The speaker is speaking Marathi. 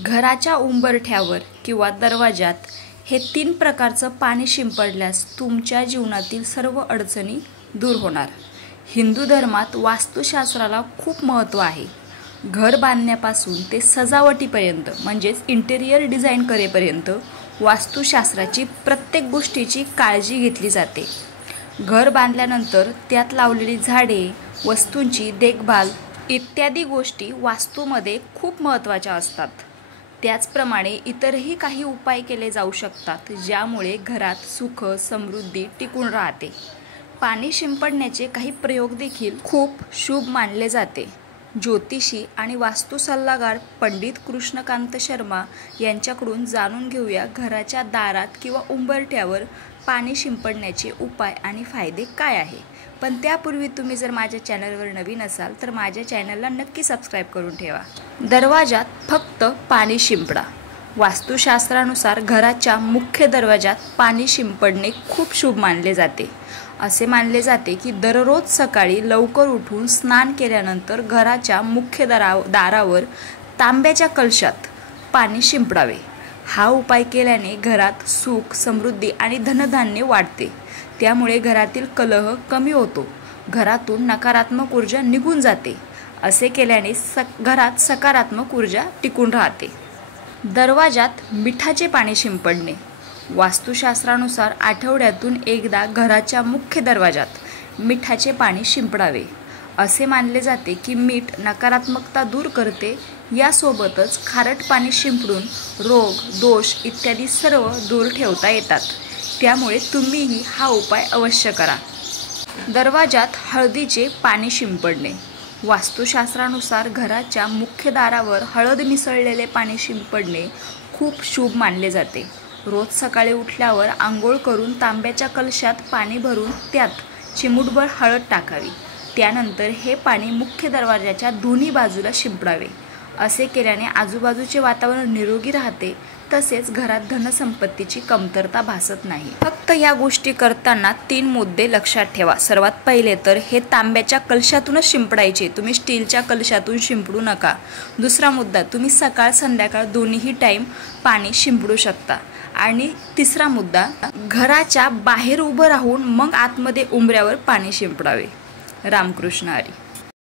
घराच्या उंबरठ्यावर किंवा दरवाजात हे 3 प्रकारचं पाणी शिंपडल्यास तुमच्या जीवनातील सर्व अडचणी दूर होणार। हिंदू धर्मात वास्तुशास्त्राला खूप महत्त्व आहे। घर बांधण्यापासून ते सजावटीपर्यंत म्हणजेच इंटेरियर डिझाइन करेपर्यंत वास्तुशास्त्राची प्रत्येक गोष्टीची काळजी घेतली जाते। घर बांधल्यानंतर त्यात लावलेली झाडे, वस्तूंची देखभाल इत्यादी गोष्टी वास्तूमध्ये खूप महत्त्वाच्या असतात। त्याचप्रमाणे इतरही काही उपाय केले जाऊ शकतात ज्यामुळे घरात सुख समृद्धी टिकून राहते। पाणी शिंपडण्याचे काही प्रयोग देखील खूप शुभ मानले जाते। ज्योतिषी आणि वास्तु सल्लागार पंडित कृष्णकांत शर्मा यांच्याकडून जाणून घेऊया घराच्या दारात किंवा उंबरठ्यावर पाणी शिंपडण्याचे उपाय आणि फायदे काय आहे। पण त्यापूर्वी तुम्ही जर माझ्या चॅनलवर नवीन असाल तर माझ्या चॅनलला नक्की सबस्क्राइब करून ठेवा। दरवाजात फक्त पाणी शिंपडा। वास्तुशास्त्रानुसार घराच्या मुख्य दरवाजात पाणी शिंपडणे खूप शुभ मानले जाते। असे मानले जाते की दररोज सकाळी लवकर उठून स्नान केल्यानंतर घराच्या मुख्य दारावर तांब्याच्या कलशात पाणी शिंपडावे। हा उपाय केल्याने घरात सुख समृद्धी आणि धनधान्य वाढते। त्यामुळे घरातील कलह कमी होतो, घरातून नकारात्मक ऊर्जा निघून जाते। असे केल्याने घरात सकारात्मक ऊर्जा टिकून राहते। दरवाजात मिठाचे पाणी शिंपडणे। वास्तुशास्त्रानुसार आठवड्यातून एकदा घराच्या मुख्य दरवाजात मिठाचे पाणी शिंपडावे। असे मानले जाते की मीठ नकारात्मकता दूर करते। यासोबतच खारट पाणी शिंपडून रोग दोष इत्यादी सर्व दूर ठेवता येतात। त्यामुळे तुम्हीही हा उपाय अवश्य करा। दरवाजात हळदीचे पाणी शिंपडणे। वास्तुशास्त्रानुसार घराच्या मुख्य दारावर हळद मिसळलेले पाणी शिंपडणे खूप शुभ मानले जाते। रोज सकाळी उठल्यावर आंघोळ करून तांब्याच्या कलशात पाणी भरून त्यात चिमूटभर हळद टाकावी। त्यानंतर हे पाणी मुख्य दरवाजाच्या दोन्ही बाजूला शिंपडावे। असे केल्याने आजूबाजूचे वातावरण निरोगी राहते, तसेच घरात धनसंपत्तीची कमतरता भासत नाही। फक्त या गोष्टी करताना 3 मुद्दे लक्षात ठेवा। सर्वात पहिले तर हे तांब्याच्या कलशातूनच शिंपडायचे, तुम्ही स्टीलच्या कलशातून शिंपडू नका। दुसरा मुद्दा, तुम्ही सकाळ संध्याकाळ दोन्हीही टाइम पाणी शिंपडू शकता। आणि तिसरा मुद्दा, घराच्या बाहेर उभं राहून मग आतमध्ये उंबऱ्यावर पाणी शिंपडावे। रामकृष्ण हरी।